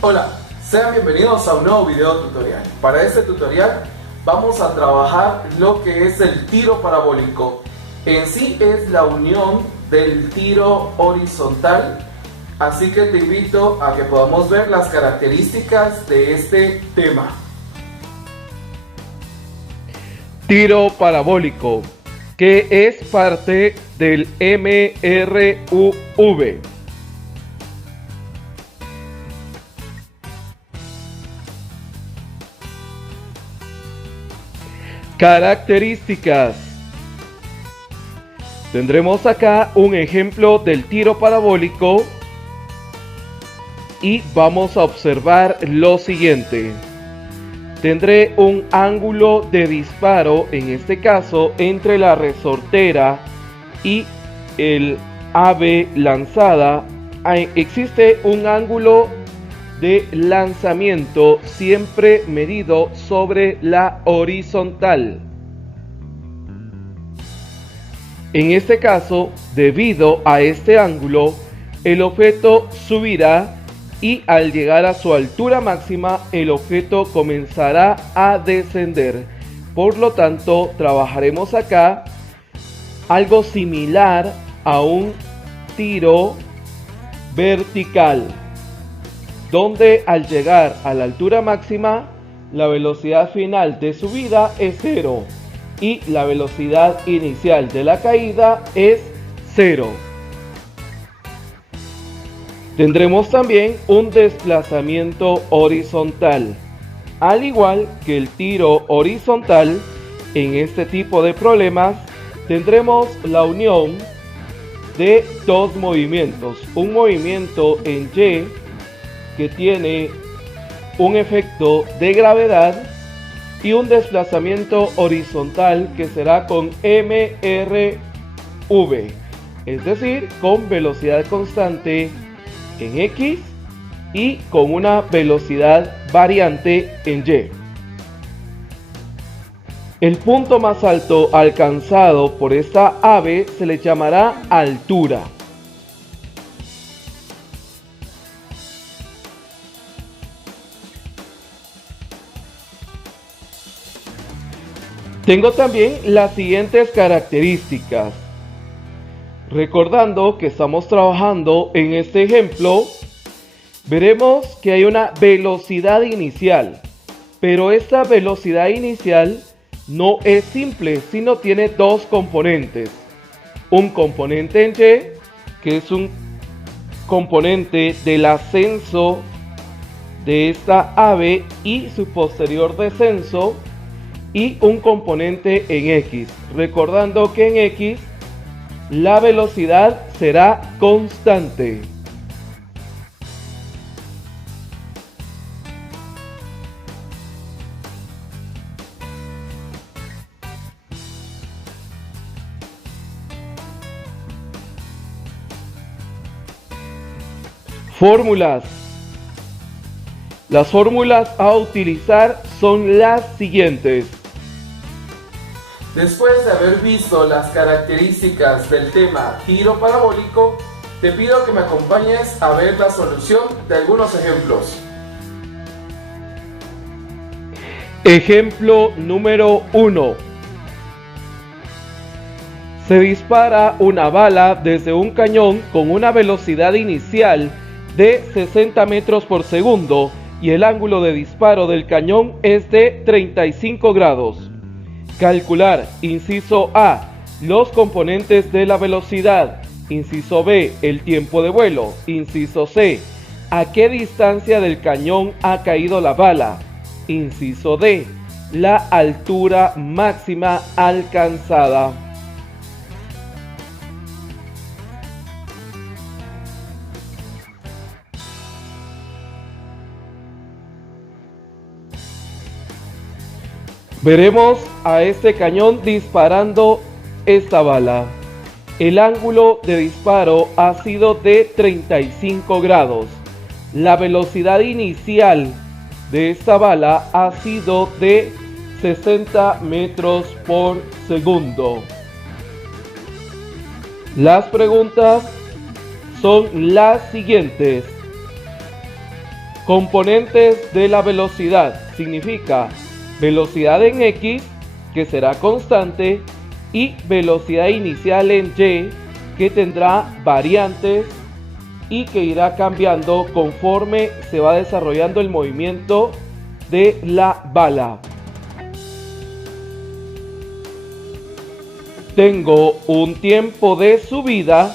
Hola, sean bienvenidos a un nuevo video tutorial. Para este tutorial vamos a trabajar lo que es el tiro parabólico. En sí es la unión del tiro horizontal, así que te invito a que podamos ver las características de este tema. Tiro parabólico, que es parte del MRUV. Características. Tendremos acá un ejemplo del tiro parabólico y vamos a observar lo siguiente. Tendré un ángulo de disparo, en este caso entre la resortera y el ave lanzada. Existe un ángulo de lanzamiento siempre medido sobre la horizontal. En este caso, debido a este ángulo, el objeto subirá y al llegar a su altura máxima, el objeto comenzará a descender. Por lo tanto, trabajaremos acá algo similar a un tiro vertical, donde al llegar a la altura máxima, la velocidad final de subida es 0 y la velocidad inicial de la caída es 0. Tendremos también un desplazamiento horizontal. Al igual que el tiro horizontal, en este tipo de problemas tendremos la unión de dos movimientos. Un movimiento en Y, que tiene un efecto de gravedad, y un desplazamiento horizontal que será con MRV, es decir, con velocidad constante en X y con una velocidad variante en Y. El punto más alto alcanzado por esta ave se le llamará altura. Tengo también las siguientes características. Recordando que estamos trabajando en este ejemplo, veremos que hay una velocidad inicial, pero esta velocidad inicial no es simple, sino tiene dos componentes. Un componente en Y, que es un componente del ascenso de esta ave y su posterior descenso, y un componente en X, recordando que en X la velocidad será constante. Fórmulas. Las fórmulas a utilizar son las siguientes. Después de haber visto las características del tema tiro parabólico, te pido que me acompañes a ver la solución de algunos ejemplos. Ejemplo número 1. Se dispara una bala desde un cañón con una velocidad inicial de 60 metros por segundo y el ángulo de disparo del cañón es de 35 grados. Calcular, inciso A, los componentes de la velocidad, inciso B, el tiempo de vuelo, inciso C, a qué distancia del cañón ha caído la bala, inciso D, la altura máxima alcanzada. Veremos a este cañón disparando esta bala. El ángulo de disparo ha sido de 35 grados. La velocidad inicial de esta bala ha sido de 60 metros por segundo. Las preguntas son las siguientes. Componentes de la velocidad significa velocidad en X, que será constante, y velocidad inicial en Y, que tendrá variantes y que irá cambiando conforme se va desarrollando el movimiento de la bala. Tengo un tiempo de subida,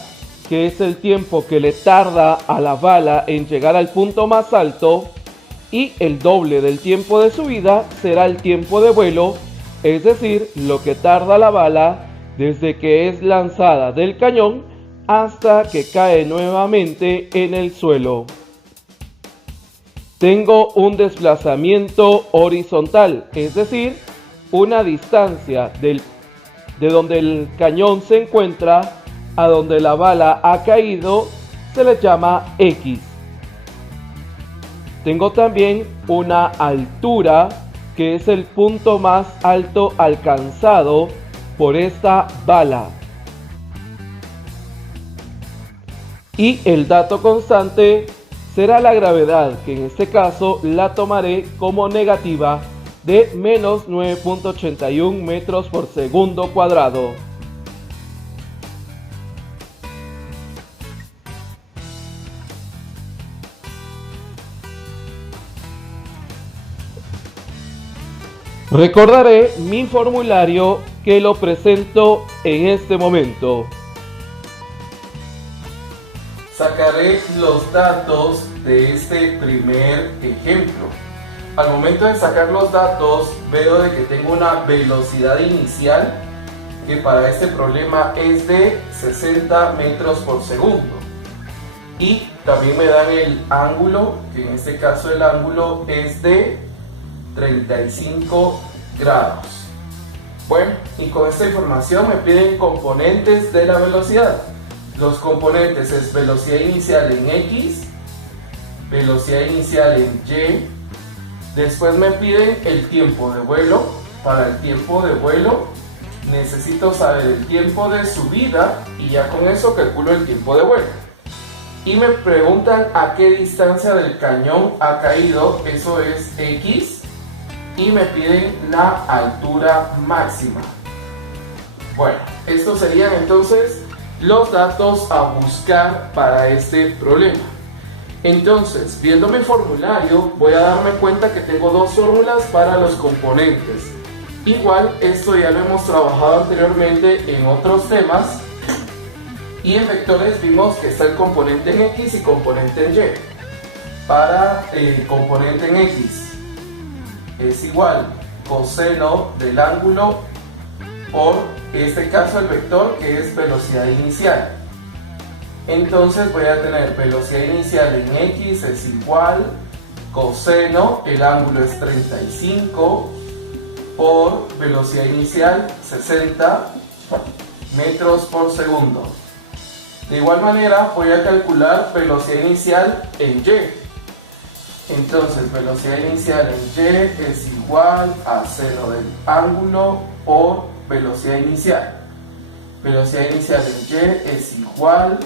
que es el tiempo que le tarda a la bala en llegar al punto más alto, y el doble del tiempo de subida será el tiempo de vuelo, es decir, lo que tarda la bala desde que es lanzada del cañón hasta que cae nuevamente en el suelo. Tengo un desplazamiento horizontal, es decir, una distancia de donde el cañón se encuentra a donde la bala ha caído, se le llama X. Tengo también una altura, que es el punto más alto alcanzado por esta bala. Y el dato constante será la gravedad, que en este caso la tomaré como negativa, de menos 9.81 metros por segundo cuadrado. Recordaré mi formulario, que lo presento en este momento. Sacaré los datos de este primer ejemplo. Al momento de sacar los datos, veo de que tengo una velocidad inicial que para este problema es de 60 metros por segundo. Y también me dan el ángulo, que en este caso el ángulo es de 35 grados. Bueno, y con esta información me piden componentes de la velocidad. Los componentes es velocidad inicial en X, velocidad inicial en Y. Después me piden el tiempo de vuelo. Para el tiempo de vuelo necesito saber el tiempo de subida y ya con eso calculo el tiempo de vuelo. Y me preguntan a qué distancia del cañón ha caído, eso es X. Y me piden la altura máxima. Bueno, estos serían entonces los datos a buscar para este problema. Entonces, viendo mi formulario, voy a darme cuenta que tengo dos fórmulas para los componentes. Igual, esto ya lo hemos trabajado anteriormente en otros temas. Y en vectores vimos que está el componente en X y componente en Y. Para el componente en X es igual coseno del ángulo por este caso el vector, que es velocidad inicial. Entonces voy a tener velocidad inicial en X es igual coseno, el ángulo es 35 por velocidad inicial 60 metros por segundo. De igual manera voy a calcular velocidad inicial en Y. Entonces velocidad inicial en Y es igual a seno del ángulo por velocidad inicial. Velocidad inicial en Y es igual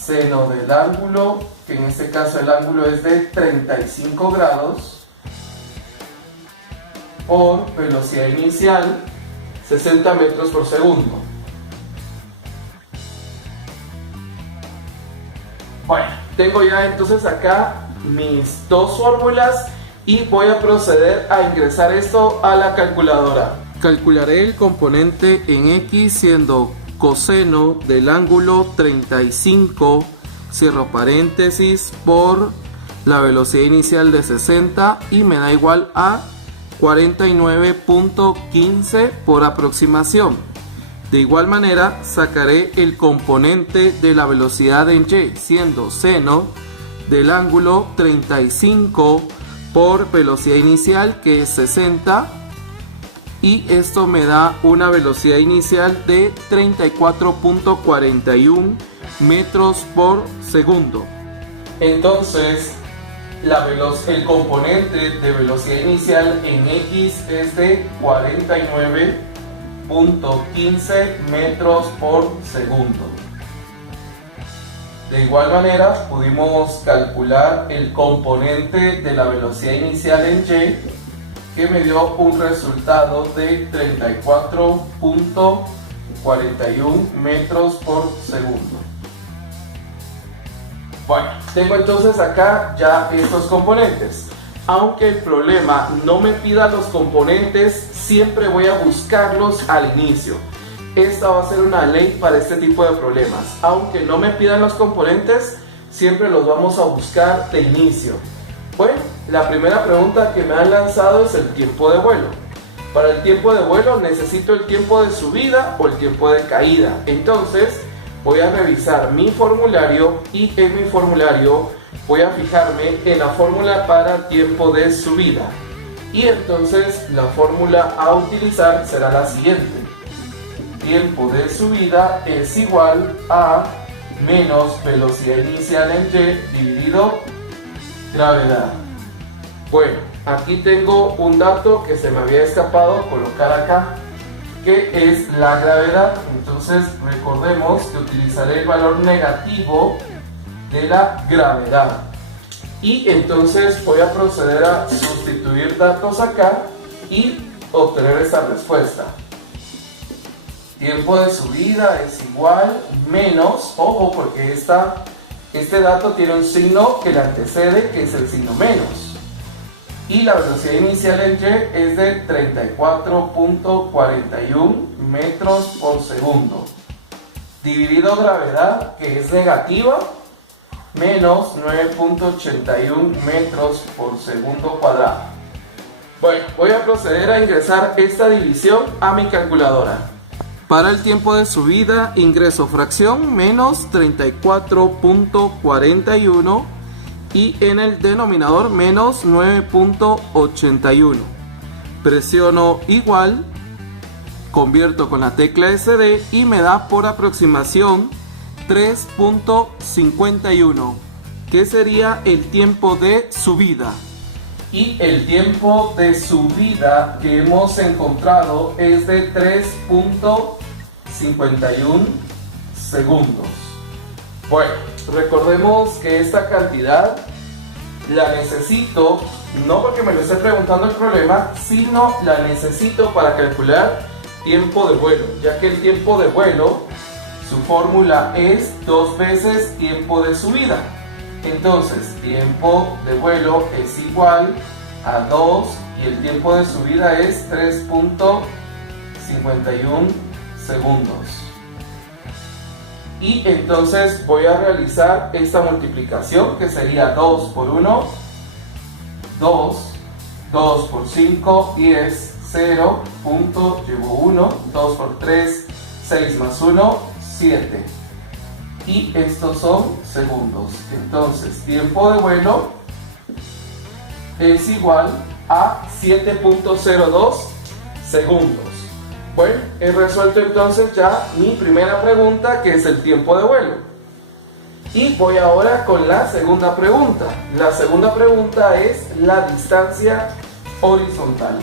seno del ángulo, que en este caso el ángulo es de 35 grados, por velocidad inicial 60 metros por segundo. Bueno, tengo ya entonces acá mis dos fórmulas y voy a proceder a ingresar esto a la calculadora. Calcularé el componente en X siendo coseno del ángulo 35, cierro paréntesis, por la velocidad inicial de 60 y me da igual a 49.15 por aproximación. De igual manera sacaré el componente de la velocidad en Y siendo seno del ángulo 35 por velocidad inicial, que es 60, y esto me da una velocidad inicial de 34.41 metros por segundo. Entonces el componente de velocidad inicial en X es de 49.15 metros por segundo. De De igual manera pudimos calcular el componente de la velocidad inicial en y, que me dio un resultado de 34.41 metros por segundo. Bueno, tengo entonces acá ya estos componentes. Aunque el problema no me pida los componentes, siempre voy a buscarlos al inicio. Esta va a ser una ley para este tipo de problemas. Aunque no me pidan los componentes, siempre los vamos a buscar de inicio. Bueno, la primera pregunta que me han lanzado es el tiempo de vuelo. Para el tiempo de vuelo necesito el tiempo de subida o el tiempo de caída. Entonces voy a revisar mi formulario y en mi formulario voy a fijarme en la fórmula para tiempo de subida. Y entonces la fórmula a utilizar será la siguiente. Tiempo de subida es igual a menos velocidad inicial en y dividido gravedad. Bueno, aquí tengo un dato que se me había escapado colocar acá, que es la gravedad. Entonces recordemos que utilizaré el valor negativo de la gravedad. Y entonces voy a proceder a sustituir datos acá y obtener esta respuesta. Tiempo de subida es igual menos, ojo porque este dato tiene un signo que le antecede, que es el signo menos. Y la velocidad inicial en y es de 34.41 metros por segundo. Dividido gravedad, que es negativa, menos 9.81 metros por segundo cuadrado. Bueno, voy a proceder a ingresar esta división a mi calculadora. Para el tiempo de subida ingreso fracción menos 34.41 y en el denominador menos 9.81. Presiono igual, convierto con la tecla SD y me da por aproximación 3.51, que sería el tiempo de subida. Y el tiempo de subida que hemos encontrado es de 3.51 segundos. Bueno, recordemos que esta cantidad la necesito, no porque me lo esté preguntando el problema, sino la necesito para calcular tiempo de vuelo, ya que el tiempo de vuelo, su fórmula es 2 veces tiempo de subida. Entonces, tiempo de vuelo es igual a 2 y el tiempo de subida es 3.51 segundos. Y entonces voy a realizar esta multiplicación que sería 2 por 1, 2, 2 por 5 y es 0, punto, llevo 1, 2 por 3, 6 más 1, 7. Y estos son segundos. Entonces, tiempo de vuelo es igual a 7.02 segundos. Bueno, he resuelto entonces ya mi primera pregunta, que es el tiempo de vuelo. Y voy ahora con la segunda pregunta. La segunda pregunta es la distancia horizontal.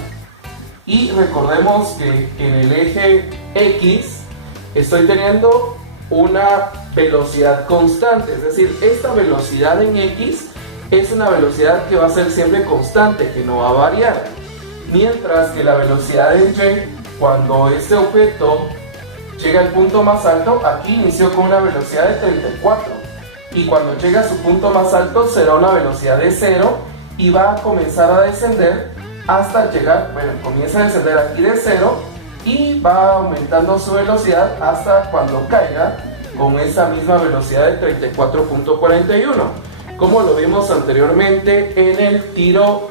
Y recordemos que en el eje X estoy teniendo una velocidad constante, es decir, esta velocidad en X es una velocidad que va a ser siempre constante, que no va a variar, mientras que la velocidad en Y, cuando este objeto llega al punto más alto, aquí inició con una velocidad de 34 y cuando llega a su punto más alto será una velocidad de 0 y va a comenzar a descender hasta llegar, bueno, comienza a descender aquí de 0 y va aumentando su velocidad hasta cuando caiga con esa misma velocidad de 34.41, como lo vimos anteriormente en el tiro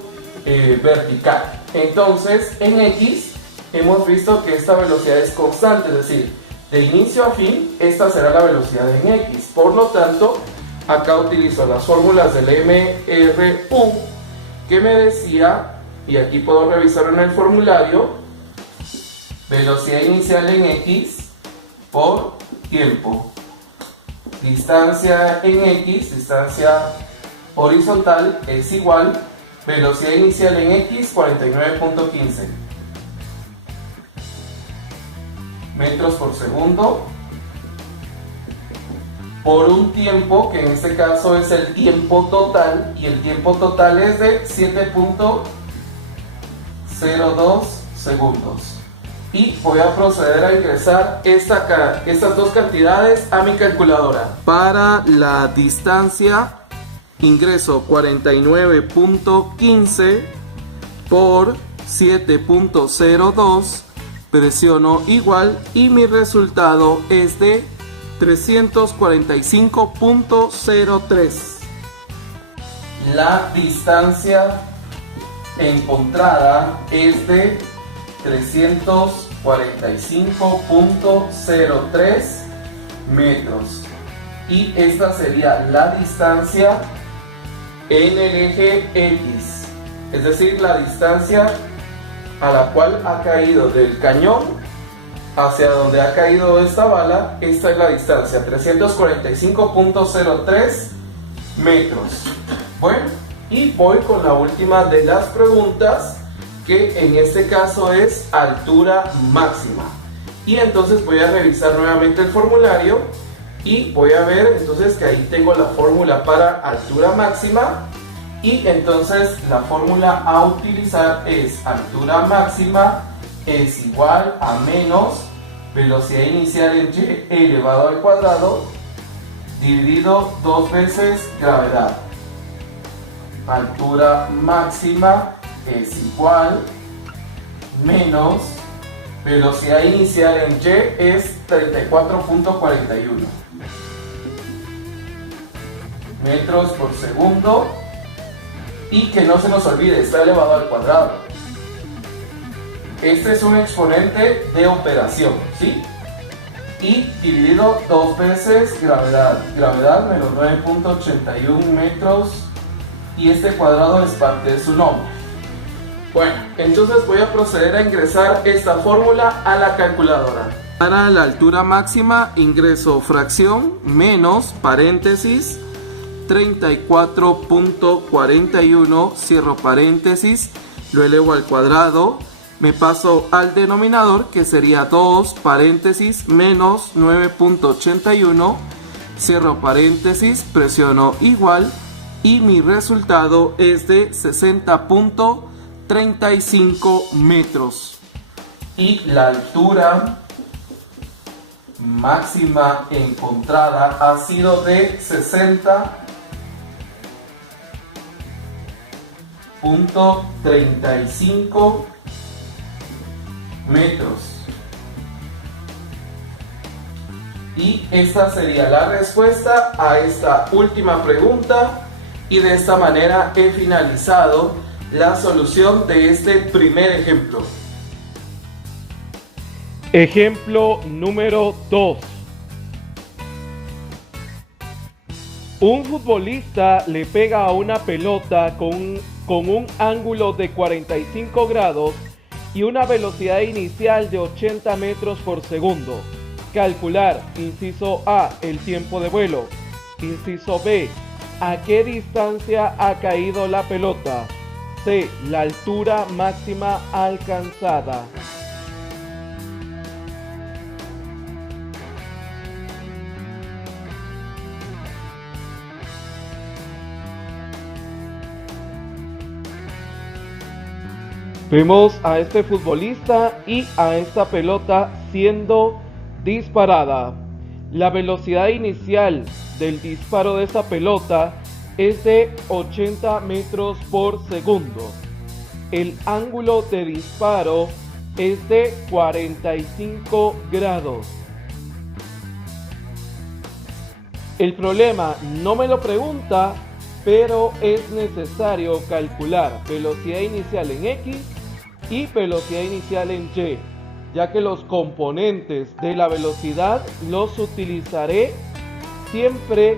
vertical. Entonces en X hemos visto que esta velocidad es constante, es decir, de inicio a fin esta será la velocidad en X. Por lo tanto, acá utilizo las fórmulas del MRU que me decía, y aquí puedo revisar en el formulario, velocidad inicial en X por tiempo. Distancia en X, distancia horizontal, es igual velocidad inicial en X 49.15 metros por segundo por un tiempo, que en este caso es el tiempo total, y el tiempo total es de 7.02 segundos. Y voy a proceder a ingresar estas dos cantidades a mi calculadora. Para la distancia ingreso 49.15 por 7.02, presiono igual y mi resultado es de 345.03. La distancia encontrada es de 345.03 metros, y esta sería la distancia en el eje X, es decir, la distancia a la cual ha caído del cañón hacia donde ha caído esta bala. Esta es la distancia, 345.03 metros. Bueno, y voy con la última de las preguntas, que en este caso es altura máxima. Y entonces voy a revisar nuevamente el formulario y voy a ver entonces que ahí tengo la fórmula para altura máxima, y entonces la fórmula a utilizar es altura máxima es igual a menos velocidad inicial en y elevado al cuadrado dividido 2 veces gravedad. Altura máxima es igual menos velocidad inicial en y es 34.41 metros por segundo, y que no se nos olvide, está elevado al cuadrado. Este es un exponente de operación, ¿sí? Y dividido 2 veces gravedad. Gravedad menos 9.81 metros, y este cuadrado es parte de su nombre. Bueno, entonces voy a proceder a ingresar esta fórmula a la calculadora. Para la altura máxima ingreso fracción menos paréntesis 34.41, cierro paréntesis, lo elevo al cuadrado, me paso al denominador, que sería 2 paréntesis menos 9.81, cierro paréntesis, presiono igual y mi resultado es de 60.35 metros. Y la altura máxima encontrada ha sido de 60.35 metros. Y esta sería la respuesta a esta última pregunta, y de esta manera he finalizado la solución de este primer ejemplo. Ejemplo número 2. Un futbolista le pega a una pelota con un ángulo de 45 grados y una velocidad inicial de 80 metros por segundo. Calcular, inciso A, el tiempo de vuelo. Inciso B, ¿a qué distancia ha caído la pelota? C, la altura máxima alcanzada. Vemos a este futbolista y a esta pelota siendo disparada. La velocidad inicial del disparo de esta pelota es de 80 metros por segundo. El ángulo de disparo es de 45 grados. El problema no me lo pregunta, pero es necesario calcular velocidad inicial en X y velocidad inicial en Y, ya que los componentes de la velocidad los utilizaré siempre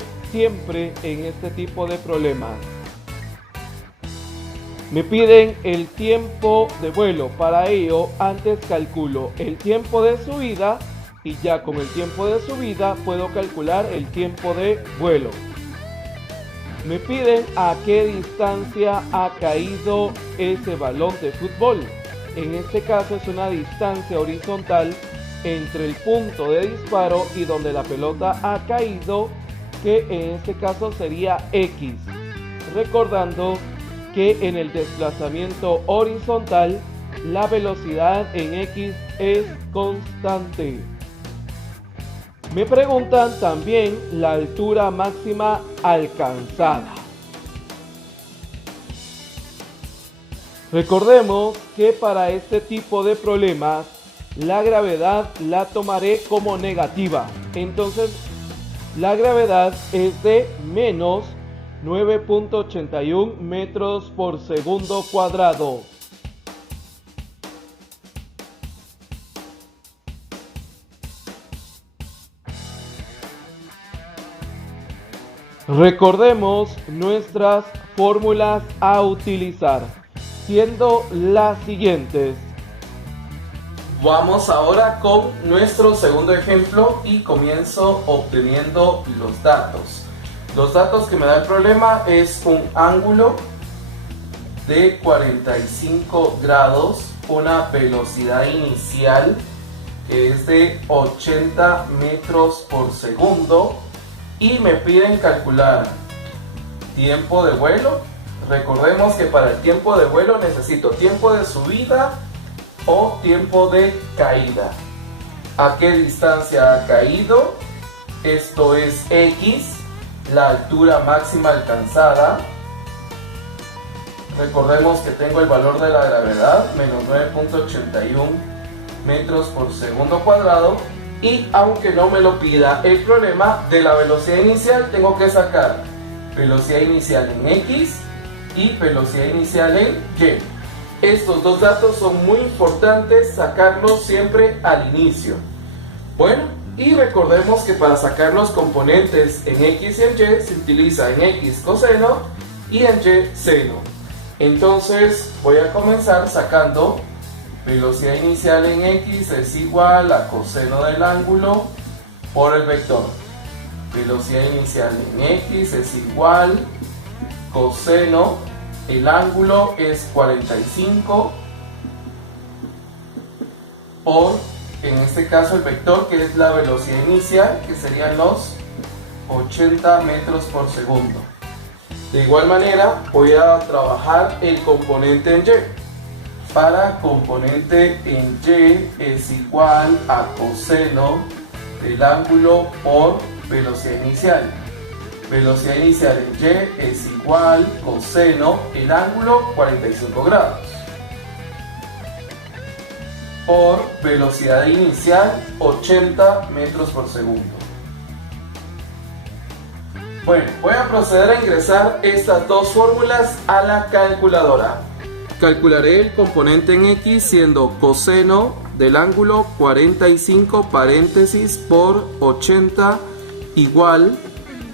en este tipo de problemas. Me piden el tiempo de vuelo. Para ello, antes calculo el tiempo de subida, y ya con el tiempo de subida puedo calcular el tiempo de vuelo. Me piden a qué distancia ha caído ese balón de fútbol. En este caso es una distancia horizontal entre el punto de disparo y donde la pelota ha caído, que en este caso sería X, recordando que en el desplazamiento horizontal la velocidad en X es constante. Me preguntan también la altura máxima alcanzada. Recordemos que para este tipo de problemas la gravedad la tomaré como negativa. Entonces la gravedad es de menos 9.81 metros por segundo cuadrado. Recordemos nuestras fórmulas a utilizar, siendo las siguientes. Vamos ahora con nuestro segundo ejemplo y comienzo obteniendo los datos. Los datos que me da el problema es un ángulo de 45 grados, una velocidad inicial que es de 80 metros por segundo y me piden calcular tiempo de vuelo. Recordemos que para el tiempo de vuelo necesito tiempo de subida o tiempo de caída. ¿A qué distancia ha caído? Esto es X, la altura máxima alcanzada. Recordemos que tengo el valor de la gravedad, menos 9.81 metros por segundo cuadrado. Y aunque no me lo pida el problema, de la velocidad inicial tengo que sacar velocidad inicial en X y velocidad inicial en Y. Estos dos datos son muy importantes sacarlos siempre al inicio. Bueno, y recordemos que para sacar los componentes en X y en Y se utiliza en X coseno y en Y seno. Entonces voy a comenzar sacando velocidad inicial en X es igual a coseno del ángulo por el vector. Velocidad inicial en X es igual coseno, el ángulo es 45 por, en este caso el vector que es la velocidad inicial, que serían los 80 metros por segundo. De igual manera voy a trabajar el componente en Y. Para componente en Y es igual a coseno del ángulo por velocidad inicial. Velocidad inicial en Y es igual coseno el ángulo 45 grados por velocidad inicial 80 metros por segundo. Bueno, voy a proceder a ingresar estas dos fórmulas a la calculadora. Calcularé el componente en X siendo coseno del ángulo 45 paréntesis por 80 igual,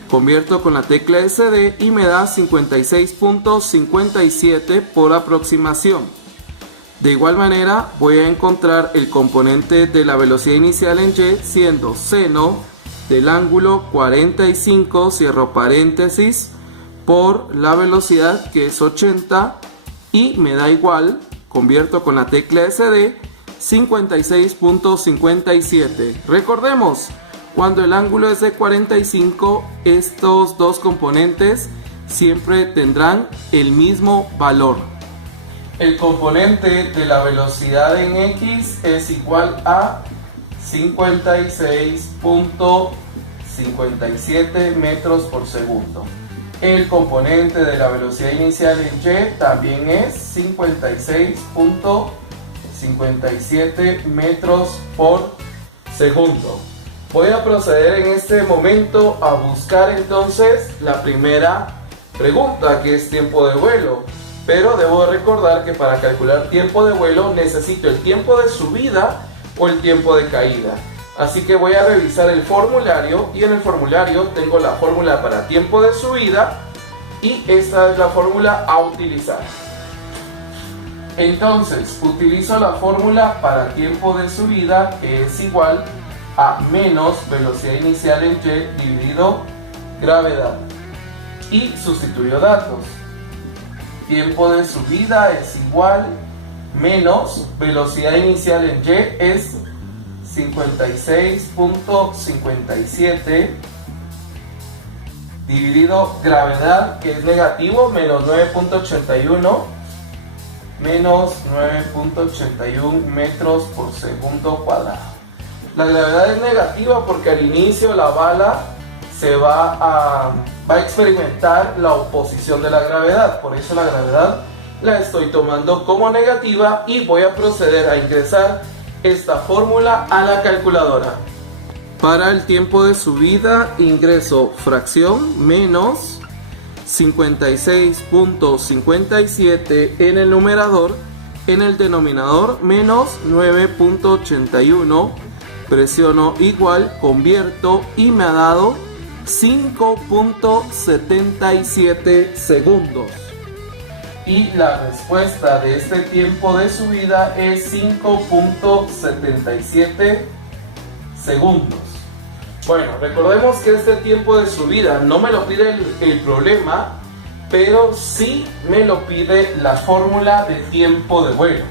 convierto con la tecla SD y me da 56.57 por aproximación. De igual manera voy a encontrar el componente de la velocidad inicial en Y siendo seno del ángulo 45, cierro paréntesis, por la velocidad que es 80 y me da igual, convierto con la tecla SD, 56.57. Recordemos, cuando el ángulo es de 45, estos dos componentes siempre tendrán el mismo valor. El componente de la velocidad en X es igual a 56.57 metros por segundo. El componente de la velocidad inicial en Y también es 56.57 metros por segundo. Voy a proceder en este momento a buscar entonces la primera pregunta, que es tiempo de vuelo. Pero debo recordar que para calcular tiempo de vuelo necesito el tiempo de subida o el tiempo de caída. Así que voy a revisar el formulario y en el formulario tengo la fórmula para tiempo de subida y esta es la fórmula a utilizar. Entonces utilizo la fórmula para tiempo de subida, que es igual a menos velocidad inicial en Y dividido gravedad, y sustituyo datos. Tiempo de subida es igual menos velocidad inicial en Y es 56.57 dividido gravedad, que es negativo, menos 9.81 metros por segundo cuadrado. La gravedad es negativa porque al inicio la bala se va a experimentar la oposición de la gravedad, por eso la gravedad la estoy tomando como negativa y voy a proceder a ingresar esta fórmula a la calculadora. Para el tiempo de subida ingreso fracción menos 56.57 en el numerador, en el denominador menos 9.81, presiono igual, convierto y me ha dado 5.77 segundos. Y la respuesta de este tiempo de subida es 5.77 segundos. Bueno, recordemos que este tiempo de subida no me lo pide el problema, pero sí me lo pide la fórmula de tiempo de vuelo.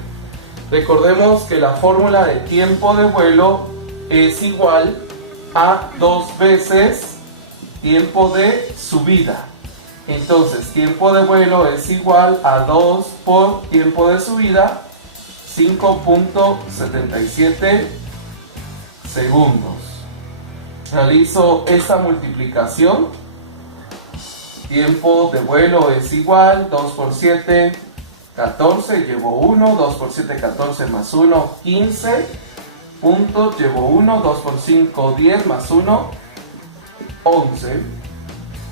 Recordemos que la fórmula de tiempo de vuelo es igual a 2 veces tiempo de subida. Entonces, tiempo de vuelo es igual a 2 por tiempo de subida, 5.77 segundos. Realizo esta multiplicación. Tiempo de vuelo es igual, 2 por 7, 14, llevo 1, 2 por 7, 14 más 1, 15, puntos, llevo 1, 2 por 5, 10 más 1, 11.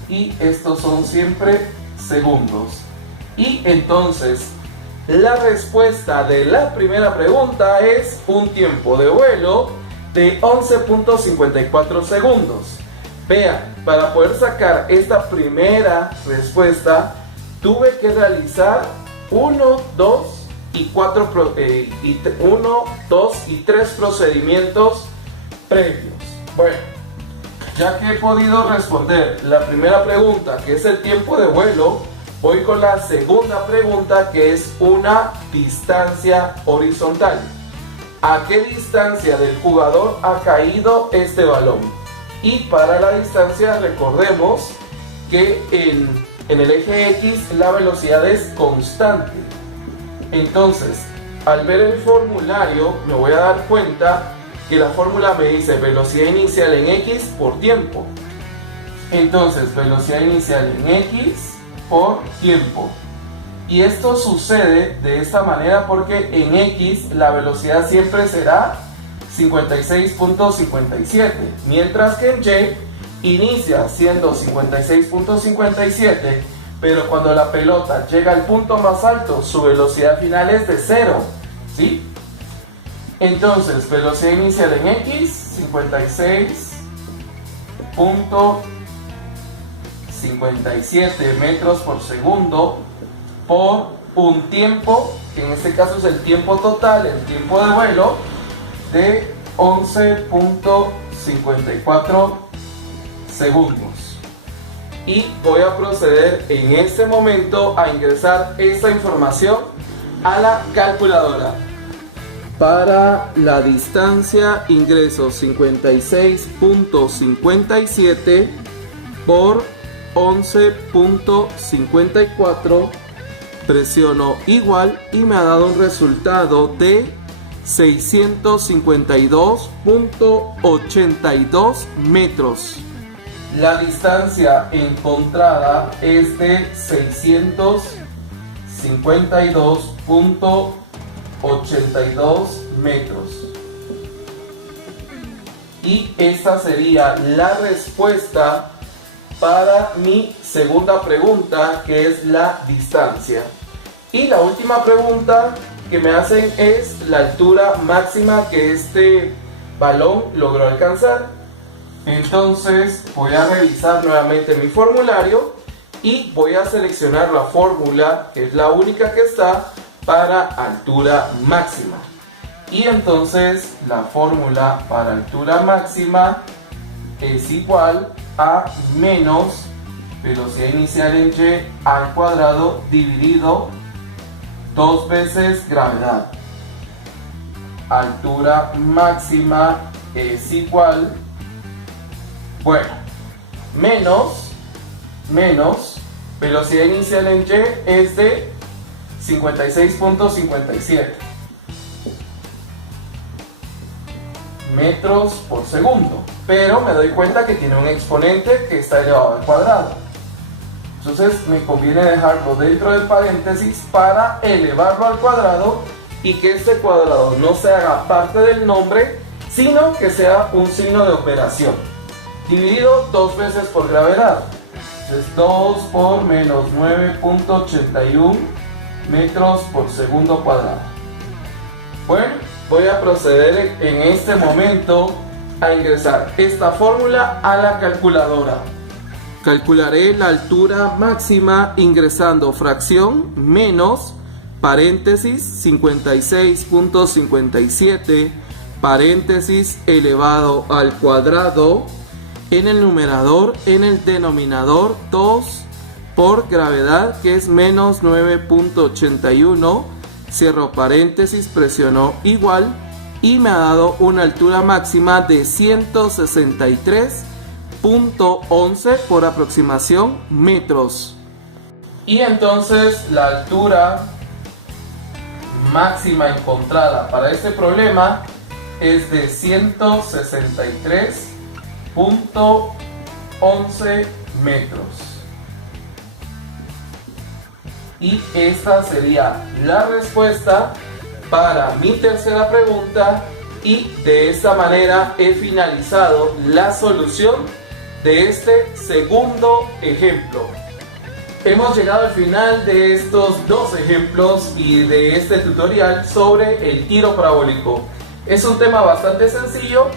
Y estos son siempre segundos. Y entonces la respuesta de la primera pregunta es un tiempo de vuelo de 11.54 segundos. Vean, para poder sacar esta primera respuesta tuve que realizar 1, 2 y 3 procedimientos previos. Bueno, ya que he podido responder la primera pregunta, que es el tiempo de vuelo, voy con la segunda pregunta, que es una distancia horizontal. ¿A qué distancia del jugador ha caído este balón? Y para la distancia recordemos que en el eje X la velocidad es constante. Entonces, al ver el formulario me voy a dar cuenta que la fórmula me dice velocidad inicial en X por tiempo. Entonces, velocidad inicial en X por tiempo. Y esto sucede de esta manera porque en X la velocidad siempre será 56.57, mientras que en Y inicia siendo 56.57, pero cuando la pelota llega al punto más alto, su velocidad final es de 0, ¿sí? Entonces, velocidad inicial en X, 56.57 metros por segundo por un tiempo, que en este caso es el tiempo total, el tiempo de vuelo, de 11.54 segundos. Y voy a proceder en este momento a ingresar esta información a la calculadora. Para la distancia ingreso 56.57 por 11.54, presiono igual y me ha dado un resultado de 652.82 metros. La distancia encontrada es de 652.82 metros. Y esta sería la respuesta para mi segunda pregunta, que es la distancia. Y la última pregunta que me hacen es la altura máxima que este balón logró alcanzar. Entonces voy a revisar nuevamente mi formulario y voy a seleccionar la fórmula, que es la única que está para altura máxima. Y entonces la fórmula para altura máxima es igual a menos velocidad inicial en Y al cuadrado dividido 2 veces gravedad. Altura máxima es igual, bueno, menos menos velocidad inicial en Y es de 56.57 metros por segundo, pero me doy cuenta que tiene un exponente que está elevado al cuadrado. Entonces me conviene dejarlo dentro del paréntesis para elevarlo al cuadrado y que este cuadrado no se haga parte del nombre, sino que sea un signo de operación, dividido 2 veces por gravedad. Entonces 2 por menos 9.81 metros por segundo cuadrado. Bueno, voy a proceder en este momento a ingresar esta fórmula a la calculadora. Calcularé la altura máxima ingresando fracción menos paréntesis 56.57 paréntesis elevado al cuadrado en el numerador, en el denominador 2 por gravedad, que es menos 9.81, cierro paréntesis, presiono igual y me ha dado una altura máxima de 163.11 por aproximación metros. Y entonces la altura máxima encontrada para este problema es de 163.11 metros. Y esta sería la respuesta para mi tercera pregunta, y de esta manera he finalizado la solución de este segundo ejemplo. Hemos llegado al final de estos 2 ejemplos y de este tutorial sobre el tiro parabólico. Es un tema bastante sencillo,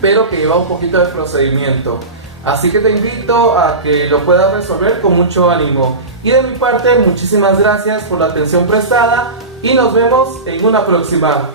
pero que lleva un poquito de procedimiento. Así que te invito a que lo puedas resolver con mucho ánimo. Y de mi parte, muchísimas gracias por la atención prestada y nos vemos en una próxima.